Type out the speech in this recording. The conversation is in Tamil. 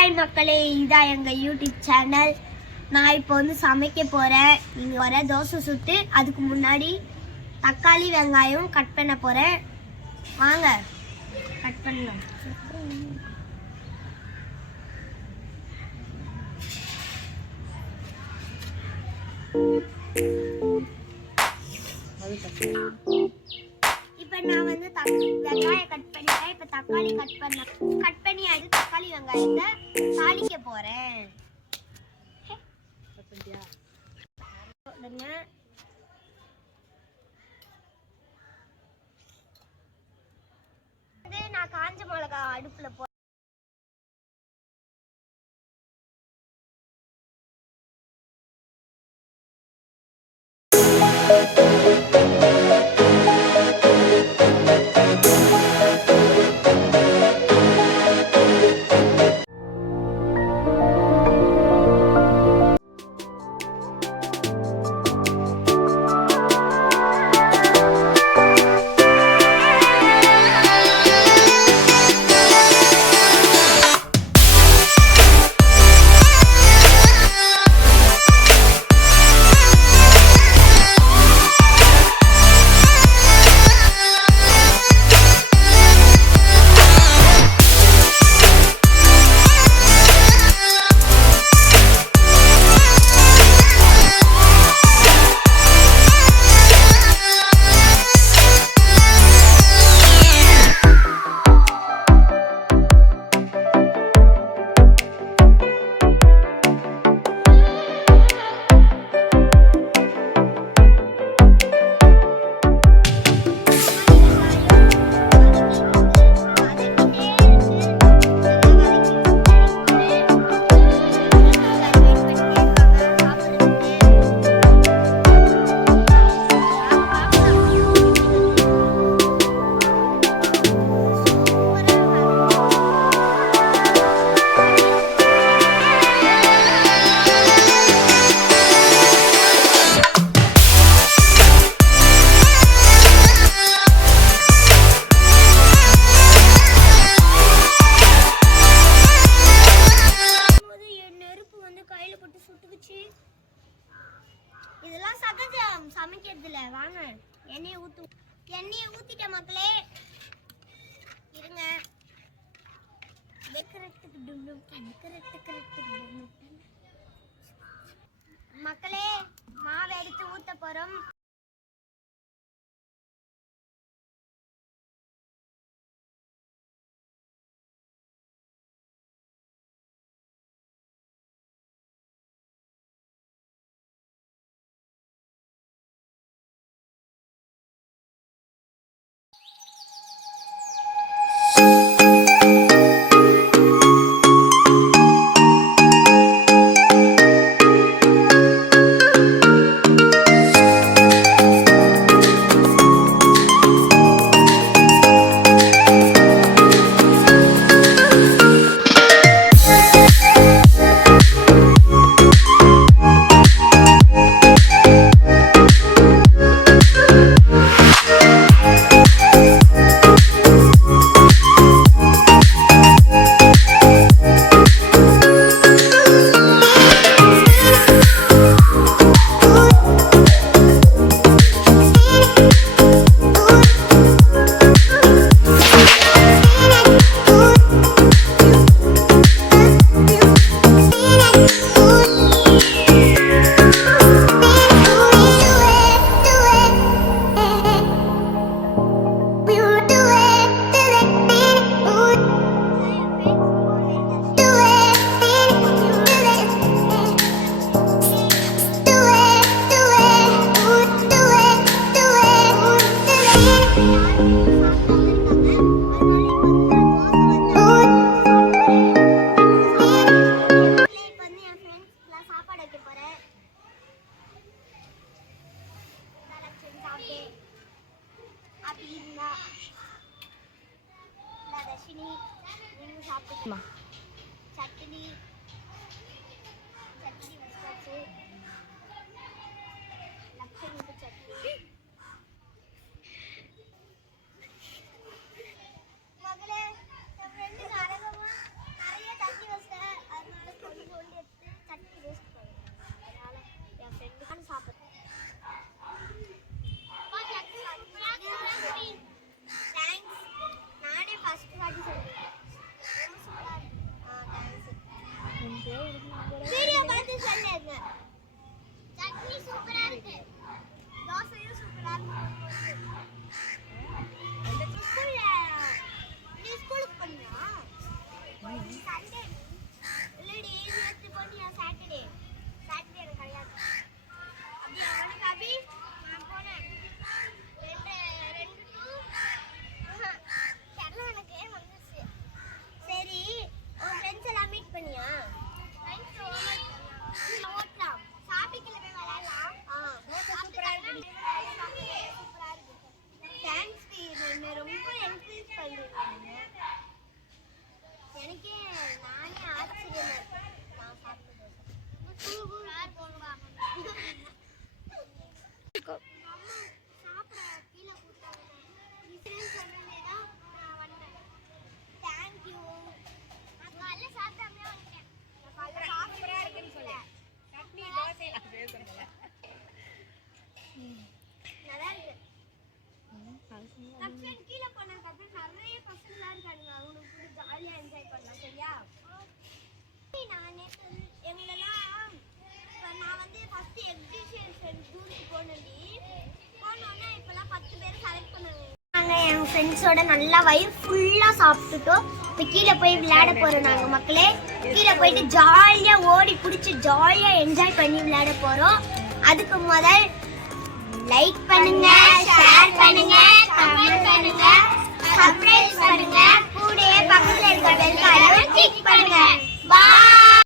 ஹாய் மக்களே, இதான் எங்கள் யூடியூப் சேனல். நான் இப்போ வந்து சமைக்க போகிறேன். நீங்கள் வர தோசை சுட்டு அதுக்கு முன்னாடி தக்காளி வெங்காயம் கட் பண்ண போகிறேன். வாங்க கட் பண்ணலாம். இப்போ நான் வந்து வெங்காயம் கட் பண்ணிட்டேன். இப்போ தக்காளி கட் பண்ணி அது தக்காளி வெங்காயத்தை தாளிக்க போறேன். நான் காஞ்ச மிளகா அடுப்புல இதெல்லாம் சகஜம் சமைக்கிறதுல. வாங்க எண்ணெயை ஊத்திட்ட மக்களே. இருங்க மக்களே, மாவு எடுத்து ஊத்த போறோம். சட்னி வச்சாச்சு. லட்சுமிக்கு சட்னி. மகளே, என் ஃப்ரெண்டு நிறைய தண்ணி வச்சிட்டேன். சண்டே இல்லடி நேத்து போனியா சாட்டர்டே எனக்கு கிடையாது அப்படி அவனுக்கு அபி நான் போனேன் ரெண்டு தெரியல எனக்கு வந்துச்சு சரி உன் ஃப்ரெண்ட்ஸ் எல்லாம் மீட் பண்ணியா ஓட்டலாம் ஷாப்பிங்ல போய் விளையாடலாம் சூப்பரா இருக்கு தேங்க்ஸ் டி என்ன ரொம்ப என்கரேஜ் பண்றீங்க எனக்கே நானே ஆச்சரியமா இருக்கேன் நான் சாப்பிட்டு யார் போடுவா சாப்பிட கீழே போட்டாங்க நீ ஃப்ரெண்ட்ஸ் சொன்னதேடா நான் வந்தேன் தேங்க் யூ நான் காலைல சாப்பிடாமலே வந்துட்டேன் நான் காலைல சூப்பரா இருக்குன்னு சொல்ல சட்னி தோசை நான் பேசுறேன்ல நல்லா இருக்கு கப்சன் கீழே போனதுக்கு அப்புறம் நிறைய பசங்களா இருக்காங்க அவங்களுக்கு ஜாலியா என்ஜாய் பண்ணலாம் சரியா நான் நேற்று எங்களெல்லாம் நான் வந்து ஃபர்ஸ்ட் எக்ஸிபிஷன் டூருக்கு போனேன்டி போனோன்னா இப்போலாம் 10 பேர் செலக்ட் பண்ணாங்க நாங்கள் என் ஃப்ரெண்ட்ஸோட நல்லா வயிறு ஃபுல்லாக சாப்பிட்டுட்டோம் இப்போ கீழே போய் விளையாட போகிறோம் நாங்கள் மக்களே கீழே போயிட்டு ஜாலியாக ஓடி பிடிச்சி ஜாலியாக என்ஜாய் பண்ணி விளையாட போகிறோம் அதுக்கு முதல் லைக் பண்ணுங்க ஷேர் பண்ணுங்க கமெண்ட் பண்ணுங்க சப்ஸ்கிரைப் பண்ணுங்க கூடவே பக்கத்துல இருக்க பெல் ஐகானை கிளிக் பண்ணுங்க